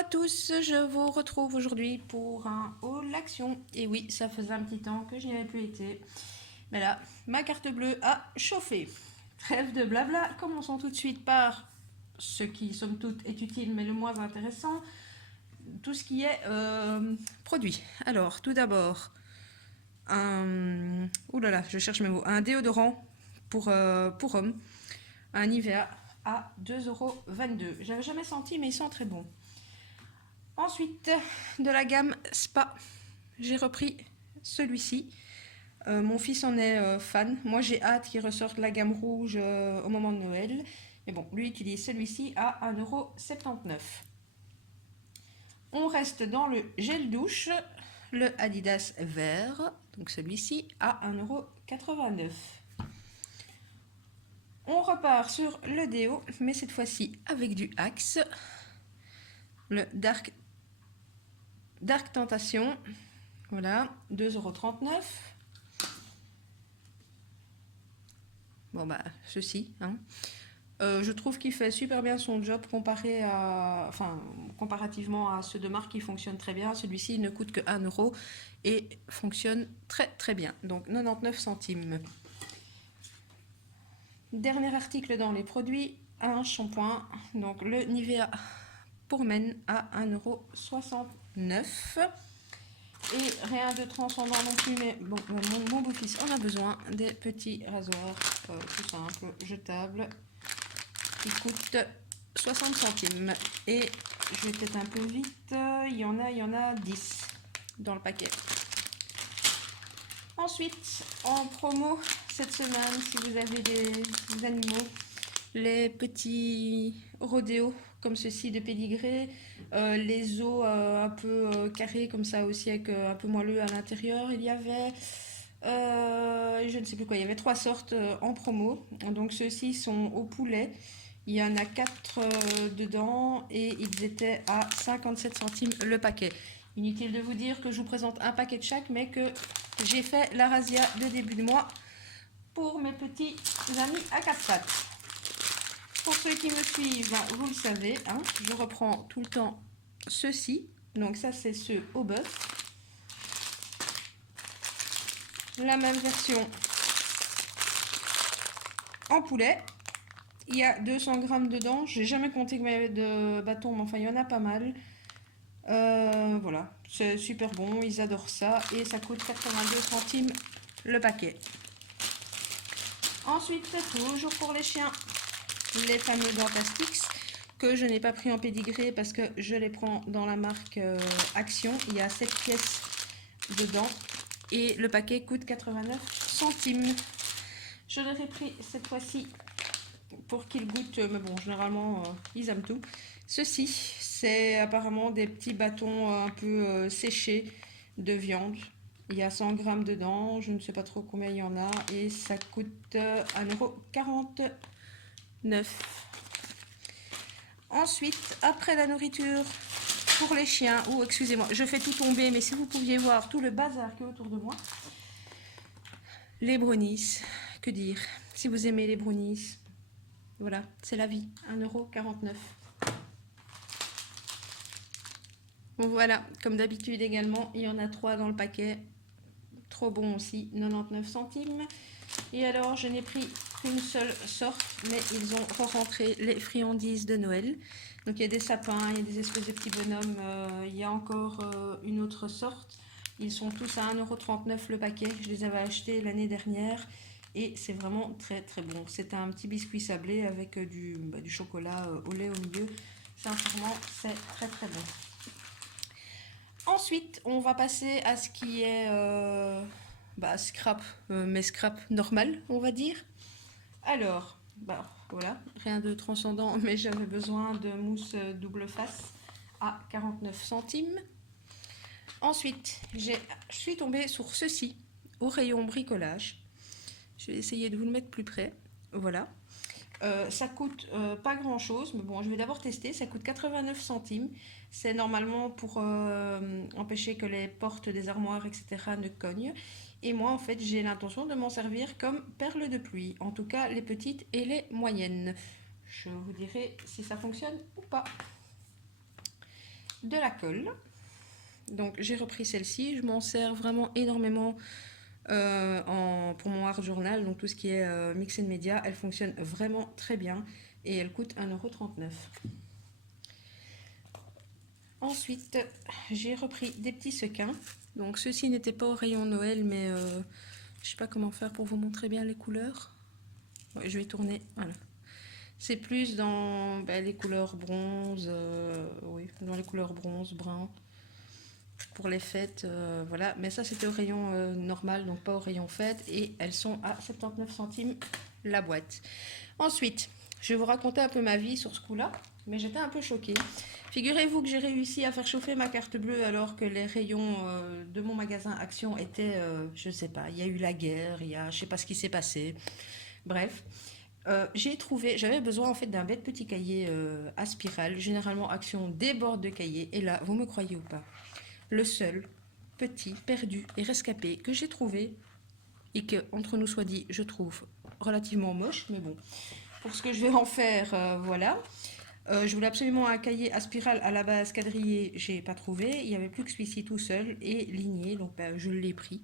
à tous, je vous retrouve aujourd'hui pour un haul action. Et oui, ça faisait un petit temps que je n'y avais plus été. Mais là, ma carte bleue a chauffé. Trêve de blabla, commençons tout de suite par ce qui, somme toute, est utile mais le moins intéressant. Tout ce qui est produit. Alors, tout d'abord, un... Ouh là là, je cherche mes mots. Un déodorant pour homme. Un Nivea à 2,22 €. J'avais jamais senti, mais ils sont très bons. Ensuite, de la gamme Spa, j'ai repris celui-ci. Mon fils en est fan. Moi, j'ai hâte qu'il ressorte la gamme rouge au moment de Noël. Mais bon, lui utilise celui-ci à 1,79 €. On reste dans le gel douche, le Adidas vert, donc celui-ci à 1,89 €. On repart sur le déo, mais cette fois-ci avec du Axe. Le Dark Tentation, voilà, 2,39 €. Bon bah, ceci, hein. Je trouve qu'il fait super bien son job comparativement à ceux de marque qui fonctionnent très bien. Celui-ci ne coûte que 1 € et fonctionne très très bien. Donc 99 centimes. Dernier article dans les produits, un shampoing. Donc le Nivea pour men à 1,69 €. Et rien de transcendant non plus, mais bon, mon beau-fils en a besoin des petits rasoirs tout simples, jetables, qui coûtent 60 centimes. Et je vais peut-être un peu vite, il y en a 10 dans le paquet. Ensuite, en promo cette semaine, si vous avez des animaux, les petits rodéos comme ceci de pédigré, les os un peu carrés comme ça aussi avec un peu moelleux à l'intérieur. Il y avait, je ne sais plus quoi, il y avait 3 sortes en promo. Donc ceux-ci sont au poulet. Il y en a 4 dedans et ils étaient à 57 centimes le paquet. Inutile de vous dire que je vous présente un paquet de chaque, mais que j'ai fait la razzia de début de mois pour mes petits amis à 4 pattes. Pour ceux qui me suivent, vous le savez, hein, je reprends tout le temps ceci. Donc ça, c'est ceux au bœuf. La même version en poulet. Il y a 200 grammes dedans. J'ai jamais compté combien il y avait de bâtons, mais enfin, il y en a pas mal. Voilà, c'est super bon. Ils adorent ça. Et ça coûte 82 centimes le paquet. Ensuite, toujours pour les chiens, les fameux Dentastix que je n'ai pas pris en pédigré parce que je les prends dans la marque Action. Il y a 7 pièces dedans et le paquet coûte 89 centimes. Je l'aurais pris cette fois-ci pour qu'ils goûtent, mais bon, généralement ils aiment tout. Ceci, c'est apparemment des petits bâtons un peu séchés de viande. Il y a 100 grammes dedans, je ne sais pas trop combien il y en a et ça coûte 1,49 €. Ensuite, après la nourriture pour les chiens, ou excusez-moi, je fais tout tomber, mais si vous pouviez voir tout le bazar qui est autour de moi. Les brownies, que dire, si vous aimez les brownies, voilà, c'est la vie, 1,49 €. Bon voilà, comme d'habitude également, il y en a 3 dans le paquet, trop bon aussi, 99 centimes. Et alors, je n'ai pris qu'une seule sorte, mais ils ont rentré les friandises de Noël. Donc il y a des sapins, il y a des espèces de petits bonhommes, il y a encore une autre sorte. Ils sont tous à 1,39 € le paquet. Je les avais achetés l'année dernière et c'est vraiment très très bon. C'est un petit biscuit sablé avec du chocolat au lait au milieu. Sincèrement, c'est très très bon. Ensuite, on va passer à ce qui est scrap, mais scrap normal, on va dire. Alors, voilà, rien de transcendant, mais j'avais besoin de mousse double face à 49 centimes. Ensuite, je suis tombée sur ceci, au rayon bricolage. Je vais essayer de vous le mettre plus près. Voilà. Ça coûte pas grand chose, mais bon, je vais d'abord tester. Ça coûte 89 centimes. C'est normalement pour empêcher que les portes des armoires, etc. ne cognent. Et moi, en fait, j'ai l'intention de m'en servir comme perle de pluie. En tout cas, les petites et les moyennes. Je vous dirai si ça fonctionne ou pas. de la colle. Donc j'ai repris celle-ci, je m'en sers vraiment énormément pour mon art journal, donc tout ce qui est mix and media, elle fonctionne vraiment très bien et elle coûte 1,39 €. Ensuite, j'ai repris des petits sequins. Donc ceux-ci n'étaient pas au rayon Noël, mais je sais pas comment faire pour vous montrer bien les couleurs. Ouais, je vais tourner, voilà. C'est plus dans les couleurs bronze, oui, dans les couleurs bronze, brun, pour les fêtes, voilà. Mais ça, c'était au rayon normal, donc pas au rayon fête, et elles sont à 79 centimes la boîte. Ensuite, je vais vous raconter un peu ma vie sur ce coup-là, mais j'étais un peu choquée. Figurez-vous que j'ai réussi à faire chauffer ma carte bleue alors que les rayons de mon magasin Action étaient, je ne sais pas, il y a eu la guerre, je ne sais pas ce qui s'est passé. Bref, j'avais besoin en fait d'un bête petit cahier à spirale. Généralement, Action déborde de cahiers. Et là, vous me croyez ou pas, le seul petit, perdu et rescapé que j'ai trouvé, et que, entre nous soit dit, je trouve relativement moche, mais bon, pour ce que je vais en faire, voilà. Je voulais absolument un cahier à spirale à la base quadrillé, j'ai pas trouvé. Il n'y avait plus que celui-ci tout seul et ligné, donc je l'ai pris.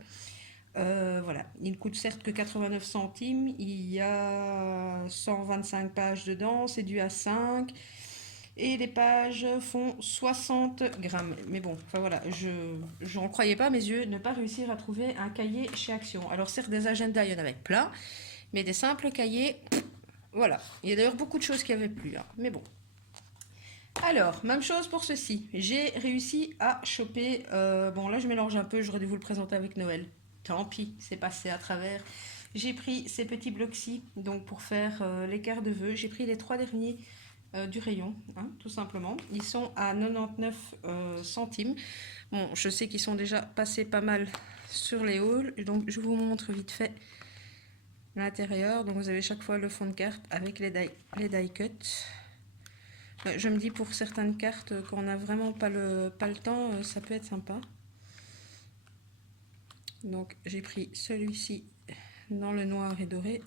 Voilà, il coûte certes que 89 centimes, il y a 125 pages dedans, c'est dû à 5 et les pages font 60 grammes. Mais bon, enfin voilà, je n'en croyais pas mes yeux ne pas réussir à trouver un cahier chez Action. Alors certes, des agendas, il y en avait plein, mais des simples cahiers, voilà. Il y a d'ailleurs beaucoup de choses qui avaient plus, hein. Mais bon. Alors, même chose pour ceci. J'ai réussi à choper... bon, là, je mélange un peu. J'aurais dû vous le présenter avec Noël. Tant pis, c'est passé à travers. J'ai pris ces petits blocs-ci, donc pour faire l'écart de vœux. J'ai pris les 3 derniers du rayon, hein, tout simplement. Ils sont à 99 centimes. Bon, je sais qu'ils sont déjà passés pas mal sur les hauls. Donc, je vous montre vite fait l'intérieur. Donc, vous avez chaque fois le fond de carte avec les die cuts. Je me dis pour certaines cartes, quand on n'a vraiment pas le temps, ça peut être sympa. Donc j'ai pris celui-ci dans le noir et doré.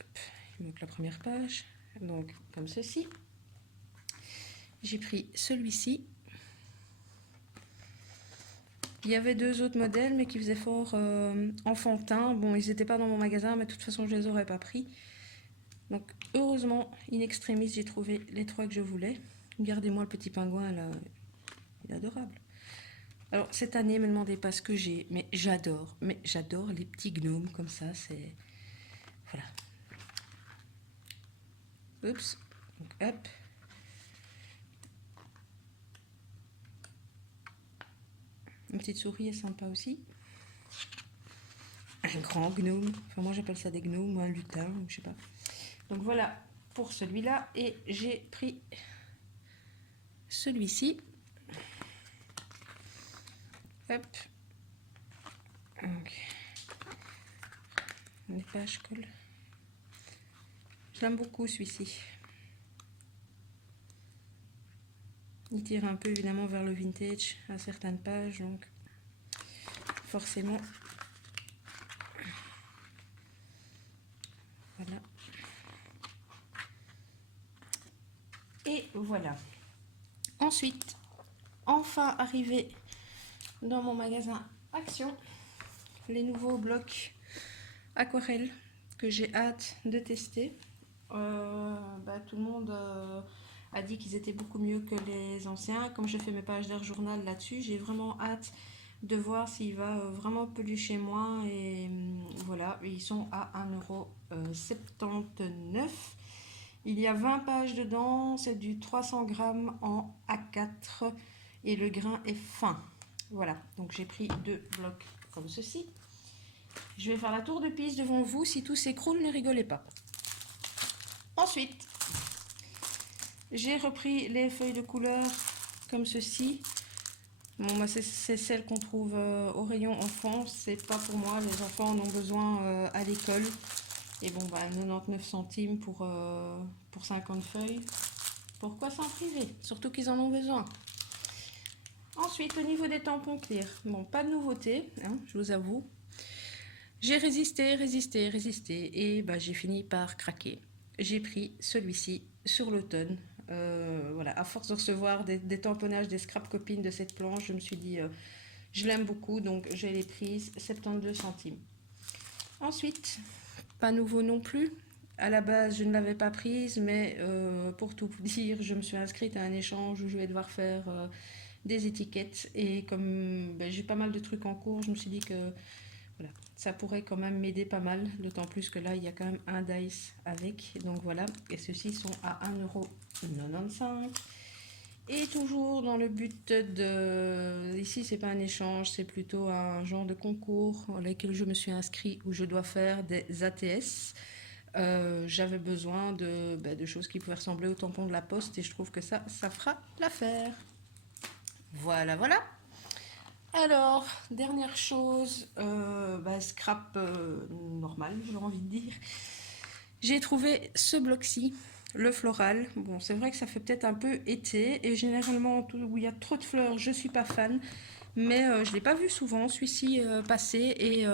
Hop, il manque la première page. Donc comme ceci. J'ai pris celui-ci. Il y avait 2 autres modèles, mais qui faisaient fort enfantin. Bon, ils n'étaient pas dans mon magasin, mais de toute façon, je les aurais pas pris. Donc, heureusement, in extremis, j'ai trouvé les 3 que je voulais. Regardez-moi le petit pingouin, là. Il est adorable. Alors, cette année, ne me demandez pas ce que j'ai, mais j'adore les petits gnomes comme ça, c'est... Voilà. Oups. Donc, hop. Une petite souris est sympa aussi. Un grand gnome. Enfin, moi, j'appelle ça des gnomes ou un lutin, je sais pas. Donc, voilà pour celui-là. Et j'ai pris celui-ci. Hop. Donc, les pages collent. Je l'aime beaucoup, celui-ci. Il tire un peu, évidemment, vers le vintage à certaines pages. Donc, forcément... Voilà. Et voilà. Ensuite, enfin arrivé dans mon magasin Action, les nouveaux blocs aquarelles que j'ai hâte de tester. Tout le monde a dit qu'ils étaient beaucoup mieux que les anciens. Comme je fais mes pages d'air journal là-dessus, j'ai vraiment hâte de voir s'il va vraiment pelucher moins. Et voilà, ils sont à 1,79 €. Il y a 20 pages dedans, c'est du 300 grammes en A4 et le grain est fin. Voilà, donc j'ai pris 2 blocs comme ceci. Je vais faire la tour de piste devant vous. Si tout s'écroule, ne rigolez pas. Ensuite, j'ai repris les feuilles de couleur comme ceci. Bon, c'est celles qu'on trouve au rayon enfants. C'est pas pour moi, les enfants en ont besoin à l'école. Et bon, 99 centimes pour 50 feuilles. Pourquoi s'en priver? Surtout qu'ils en ont besoin. Ensuite, au niveau des tampons clear, bon, pas de nouveauté, hein, je vous avoue. J'ai résisté, et j'ai fini par craquer. J'ai pris celui-ci sur l'automne. Voilà, à force de recevoir des tamponnages, des scrap copines de cette planche, je me suis dit, je l'aime beaucoup, donc je l'ai prise 72 centimes. Ensuite, pas nouveau non plus. À la base, je ne l'avais pas prise, mais pour tout vous dire, je me suis inscrite à un échange où je vais devoir faire des étiquettes. Et comme ben, j'ai pas mal de trucs en cours, je me suis dit que voilà, ça pourrait quand même m'aider pas mal. D'autant plus que là, il y a quand même un dice avec. Donc voilà, et ceux-ci sont à 1,95 €. Et toujours dans le but de... Ici, c'est pas un échange, c'est plutôt un genre de concours dans lequel je me suis inscrit où je dois faire des ATS. J'avais besoin de choses qui pouvaient ressembler au tampon de la poste et je trouve que ça fera l'affaire. Voilà, voilà. Alors, dernière chose, scrap normal, j'ai envie de dire. J'ai trouvé ce bloc-ci, le floral. Bon, c'est vrai que ça fait peut-être un peu été et généralement où il y a trop de fleurs, je suis pas fan. Mais je ne l'ai pas vu souvent, celui-ci passer, et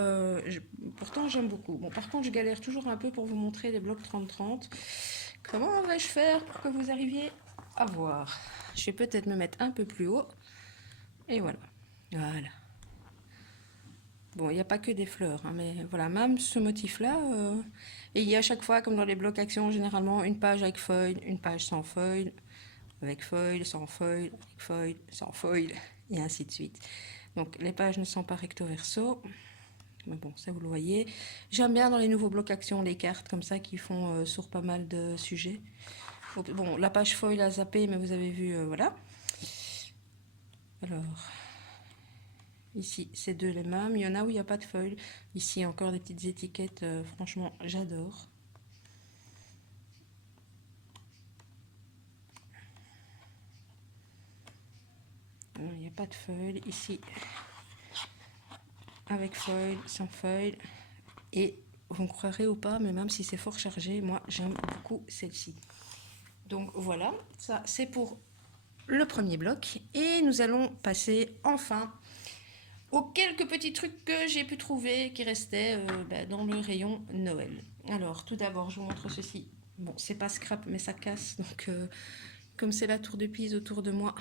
pourtant j'aime beaucoup. Bon, par contre, je galère toujours un peu pour vous montrer les blocs 30-30. Comment vais-je faire pour que vous arriviez à voir? Je vais peut-être me mettre un peu plus haut. Et voilà. Voilà. Bon, il n'y a pas que des fleurs, hein, mais voilà, même ce motif-là. Et il y a à chaque fois, comme dans les blocs actions, généralement une page avec foil, une page sans foil, avec foil, sans foil, avec foil, sans foil, et ainsi de suite. Donc les pages ne sont pas recto verso, mais bon, ça vous le voyez. J'aime bien dans les nouveaux blocs actions les cartes comme ça qui font sur pas mal de sujets. Bon, la page foil a zappé, mais vous avez vu, voilà. Alors, ici, c'est deux les mêmes. Il y en a où il n'y a pas de foil. Ici, encore des petites étiquettes, franchement, j'adore. Il n'y a pas de foil. Ici, avec foil, sans foil. Et vous me croirez ou pas, mais même si c'est fort chargé, moi j'aime beaucoup celle-ci. Donc voilà, ça c'est pour le premier bloc. Et nous allons passer enfin aux quelques petits trucs que j'ai pu trouver qui restaient dans le rayon Noël. Alors tout d'abord, je vous montre ceci. Bon, c'est pas scrap, mais ça casse. Donc comme c'est la tour de Pise autour de moi,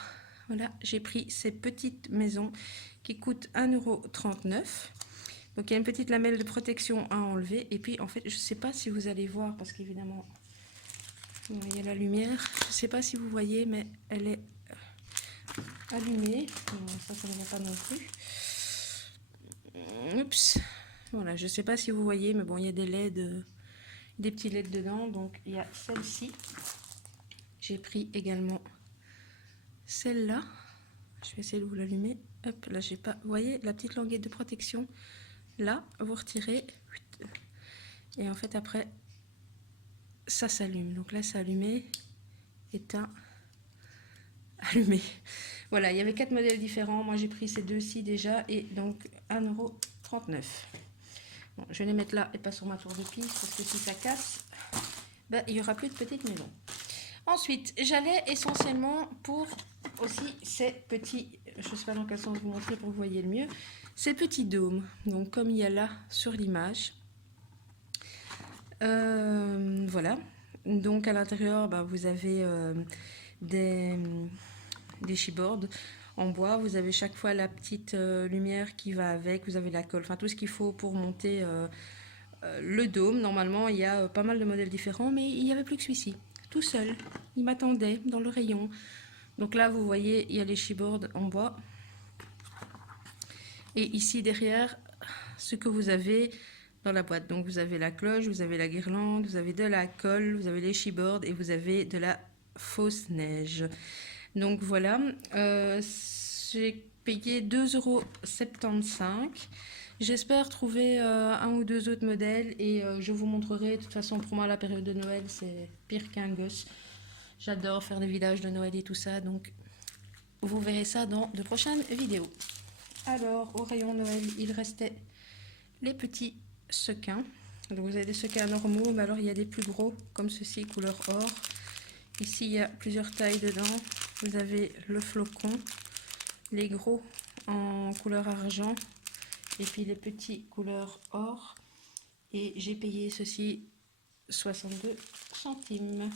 voilà, j'ai pris ces petites maisons qui coûtent 1,39 €. Donc il y a une petite lamelle de protection à enlever. Et puis en fait, je ne sais pas si vous allez voir, parce qu'évidemment, il y a la lumière. Je ne sais pas si vous voyez, mais elle est allumée. Ça ne va pas non plus. Oups. Voilà, je ne sais pas si vous voyez, mais bon, il y a des LED, des petits LED dedans. Donc il y a celle-ci. J'ai pris également celle-là. Je vais essayer de vous l'allumer. Hop, là j'ai pas. Vous voyez la petite languette de protection. Là, vous retirez. Et en fait, après, ça s'allume. Donc là, c'est allumé, éteint, allumé. Voilà, il y avait 4 modèles différents. Moi, j'ai pris ces deux-ci déjà. Et donc, 1,39 €. Bon, je vais les mettre là et pas sur ma tour de Pise. Parce que si ça casse, ben, il n'y aura plus de petite maison. Ensuite, j'allais essentiellement pour aussi ces petits... Je ne sais pas dans quel sens vous montrer pour que vous voyez le mieux. Ces petits dômes. Donc, comme il y a là sur l'image. Voilà. Donc, à l'intérieur, ben, vous avez des chipboards en bois. Vous avez chaque fois la petite lumière qui va avec. Vous avez la colle. Enfin, tout ce qu'il faut pour monter le dôme. Normalement, il y a pas mal de modèles différents, mais il n'y avait plus que celui-ci. Tout seul. Il m'attendait dans le rayon. Donc là, vous voyez, il y a les chipboards en bois. Et ici, derrière, ce que vous avez dans la boîte. Donc, vous avez la cloche, vous avez la guirlande, vous avez de la colle, vous avez les chipboards et vous avez de la fausse neige. Donc, voilà. J'ai payé 2,75 €. J'espère trouver un ou deux autres modèles et je vous montrerai. De toute façon, pour moi, la période de Noël, c'est pire qu'un gosse. J'adore faire des villages de Noël et tout ça. Donc, vous verrez ça dans de prochaines vidéos. Alors, au rayon Noël, il restait les petits sequins. Donc, vous avez des sequins normaux, mais alors il y a des plus gros, comme ceci, couleur or. Ici, il y a plusieurs tailles dedans. Vous avez le flocon, les gros en couleur argent, et puis les petits couleur or. Et j'ai payé ceci 62 centimes.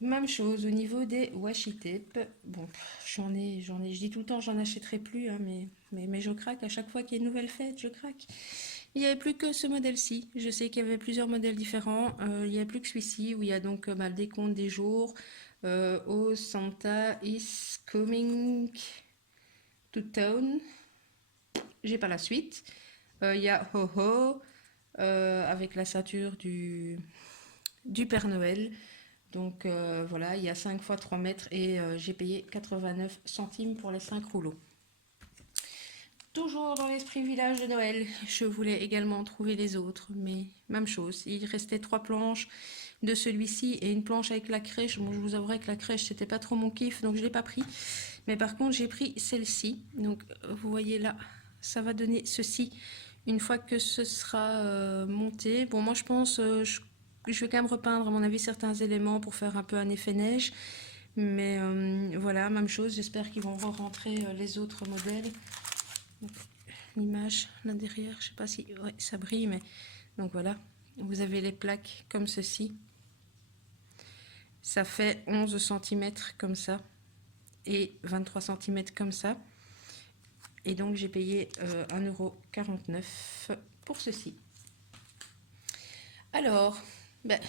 Même chose au niveau des washi tape. Bon, je dis tout le temps, j'en achèterai plus, hein, mais je craque. À chaque fois qu'il y a une nouvelle fête, je craque. Il n'y avait plus que ce modèle-ci. Je sais qu'il y avait plusieurs modèles différents. Il n'y a plus que celui-ci où il y a donc le décompte des jours. Oh, Santa is coming to town. J'ai pas la suite. Il y a Ho Ho avec la ceinture du Père Noël. Donc voilà, il y a 5 fois 3 mètres et j'ai payé 89 centimes pour les 5 rouleaux. Toujours dans l'esprit village de Noël, je voulais également trouver les autres, mais même chose. Il restait 3 planches de celui-ci et une planche avec la crèche. Bon, je vous avouerai que la crèche, c'était pas trop mon kiff, donc je l'ai pas pris. Mais par contre, j'ai pris celle-ci. Donc vous voyez là, ça va donner ceci une fois que ce sera monté. Bon, moi je pense, je vais quand même repeindre à mon avis certains éléments pour faire un peu un effet neige. Mais voilà, même chose, j'espère qu'ils vont re-rentrer les autres modèles. L'image là derrière, je sais pas si ouais, ça brille, mais donc voilà, vous avez les plaques comme ceci. Ça fait 11 cm comme ça et 23 cm comme ça. Et donc j'ai payé 1,49 € pour ceci. Alors, ben,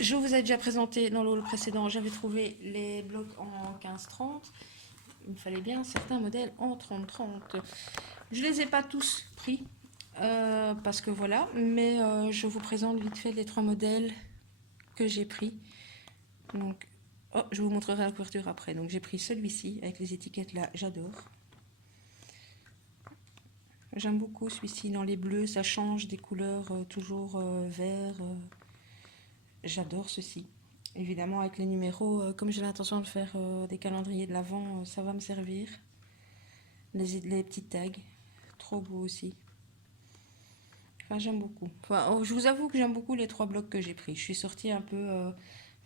je vous ai déjà présenté dans le précédent, j'avais trouvé les blocs en 15-30. Il me fallait bien certains modèles en 30-30. Je les ai pas tous pris parce que voilà, mais je vous présente vite fait les 3 modèles que j'ai pris. Donc, oh, je vous montrerai la couverture après. Donc j'ai pris celui-ci avec les étiquettes là, j'adore. J'aime beaucoup celui-ci dans les bleus, ça change des couleurs toujours vert. J'adore ceci. Évidemment avec les numéros, comme j'ai l'intention de faire des calendriers de l'Avent, ça va me servir. Les petits tags, trop beau aussi. Enfin, j'aime beaucoup. Enfin, oh, je vous avoue que j'aime beaucoup les 3 blocs que j'ai pris. Je suis sortie un peu,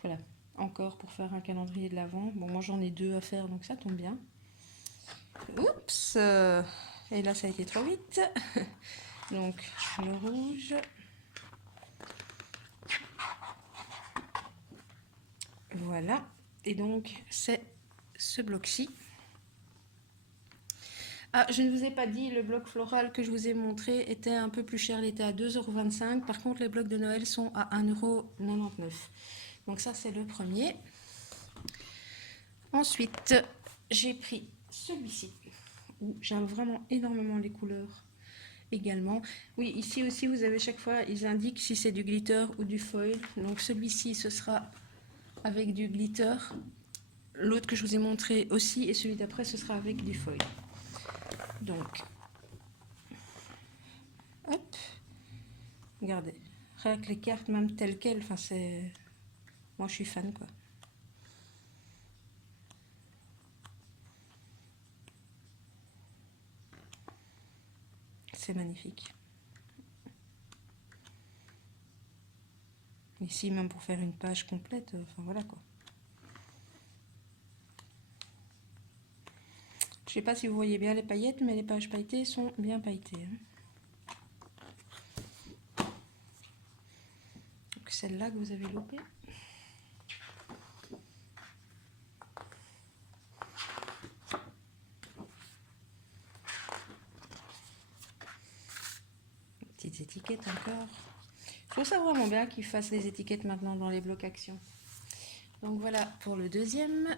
voilà, encore pour faire un calendrier de l'Avent. Bon, moi j'en ai 2 à faire, donc ça tombe bien. Oups, et là ça a été trop vite. Donc le rouge. Voilà. Et donc c'est ce bloc-ci. Ah, je ne vous ai pas dit, le bloc floral que je vous ai montré était un peu plus cher, il était à 2,25 €. Par contre, les blocs de Noël sont à 1,99 €. Donc ça, c'est le premier. Ensuite, j'ai pris celui-ci, où j'aime vraiment énormément les couleurs également. Oui, ici aussi, vous avez chaque fois, ils indiquent si c'est du glitter ou du foil. Donc celui-ci, ce sera avec du glitter. L'autre que je vous ai montré aussi, et celui d'après, ce sera avec du foil. Donc, hop, regardez, rien que les cartes, même telles quelles, enfin c'est... Moi, je suis fan, quoi. C'est magnifique. Ici, même pour faire une page complète, enfin voilà, quoi. Je sais pas si vous voyez bien les paillettes, mais les pages pailletées sont bien pailletées. Hein. Donc celle-là que vous avez loupée. Petites étiquettes encore. Je trouve ça vraiment bien qu'ils fassent les étiquettes maintenant dans les blocs actions. Donc voilà pour le deuxième.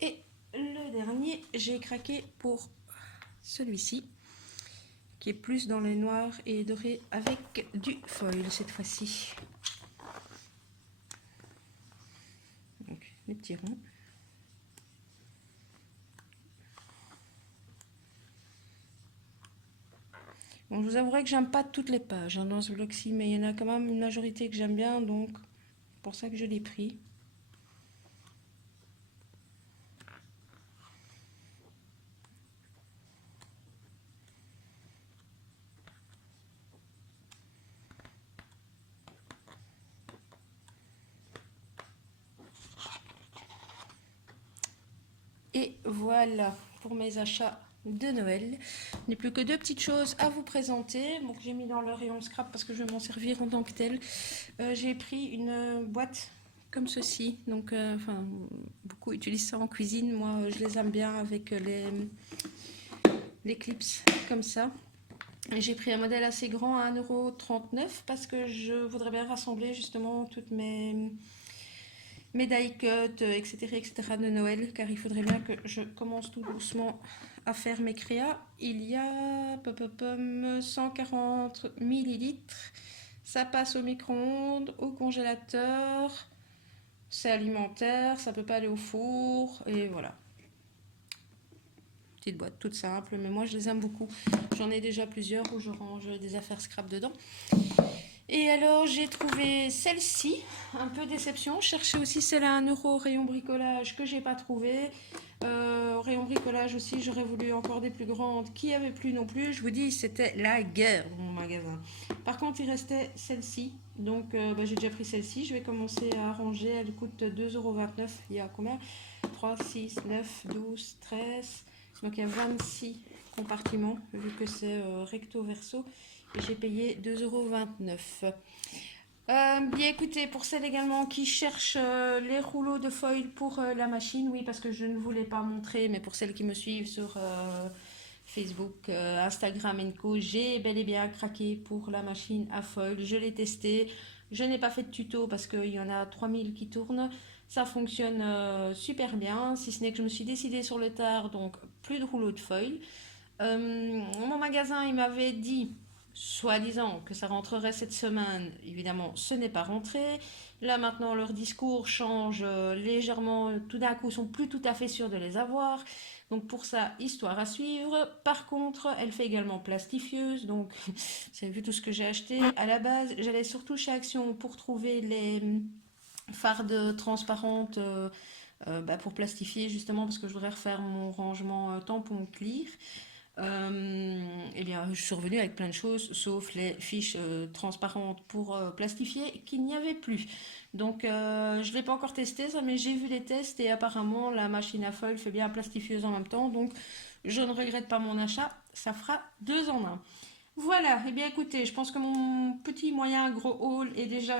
Et le dernier, j'ai craqué pour celui-ci, qui est plus dans le noir et doré avec du foil cette fois-ci. Donc les petits ronds. Bon, je vous avouerai que j'aime pas toutes les pages hein, dans ce bloc-ci, mais il y en a quand même une majorité que j'aime bien, donc c'est pour ça que je l'ai pris. Et voilà pour mes achats de Noël. Je n'ai plus que deux petites choses à vous présenter. Donc j'ai mis dans le rayon scrap parce que je vais m'en servir en tant que tel. J'ai pris une boîte comme ceci. Donc, enfin, beaucoup utilisent ça en cuisine. Moi, je les aime bien avec les clips comme ça. J'ai pris un modèle assez grand à 1,39 € parce que je voudrais bien rassembler justement toutes mes die cuts, etc., etc. de Noël, car il faudrait bien que je commence tout doucement à faire mes créas. Il y a 140 millilitres. Ça passe au micro-ondes, au congélateur. C'est alimentaire, ça peut pas aller au four, et voilà. Petite boîte toute simple, mais moi je les aime beaucoup. J'en ai déjà plusieurs où je range des affaires scrap dedans. Et alors j'ai trouvé celle-ci, un peu déception. Je cherchais aussi celle à 1 € au rayon bricolage que j'ai pas trouvé. Rayon bricolage aussi, j'aurais voulu encore des plus grandes qui avaient plus non plus. Je vous dis, c'était la guerre dans mon magasin. Par contre, il restait celle-ci. Donc j'ai déjà pris celle-ci. Je vais commencer à ranger. Elle coûte 2,29 €. Il y a combien? 3, 6, 9, 12, 13. Donc il y a 26 compartiments vu que c'est recto verso. Et j'ai payé 2,29 €. Bien écoutez, pour celles également qui cherchent les rouleaux de foil pour la machine, oui, parce que je ne voulais pas montrer, mais pour celles qui me suivent sur Facebook, Instagram et co, j'ai bel et bien craqué pour la machine à foil. Je l'ai testé. Je n'ai pas fait de tuto parce qu'il y en a 3000 qui tournent. Ça fonctionne super bien, si ce n'est que je me suis décidée sur le tard, donc plus de rouleaux de foil. Mon magasin, il m'avait dit, soi-disant, que ça rentrerait cette semaine. Évidemment, ce n'est pas rentré. Là, maintenant, leur discours change légèrement. Tout d'un coup, ils sont plus tout à fait sûrs de les avoir. Donc, pour ça, histoire à suivre. Par contre, elle fait également plastifieuse. Donc, vous avez vu tout ce que j'ai acheté. À la base, j'allais surtout chez Action pour trouver les fardes transparentes pour plastifier, justement, parce que je voudrais refaire mon rangement tampon clear. Eh bien, je suis revenue avec plein de choses, sauf les fiches transparentes pour plastifier qu'il n'y avait plus. Donc, je ne l'ai pas encore testé, ça, mais j'ai vu les tests et apparemment, la machine à foil fait bien plastifieuse en même temps. Donc, je ne regrette pas mon achat. Ça fera 2 en 1. Voilà, eh bien écoutez, je pense que mon petit moyen gros haul est déjà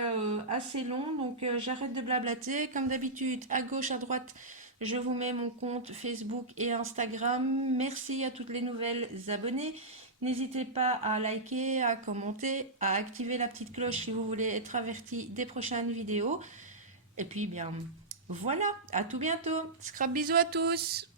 assez long, donc j'arrête de blablater. Comme d'habitude, à gauche, à droite, je vous mets mon compte Facebook et Instagram. Merci à toutes les nouvelles abonnées. N'hésitez pas à liker, à commenter, à activer la petite cloche si vous voulez être averti des prochaines vidéos. Et puis bien, voilà, à tout bientôt. Scrap bisous à tous.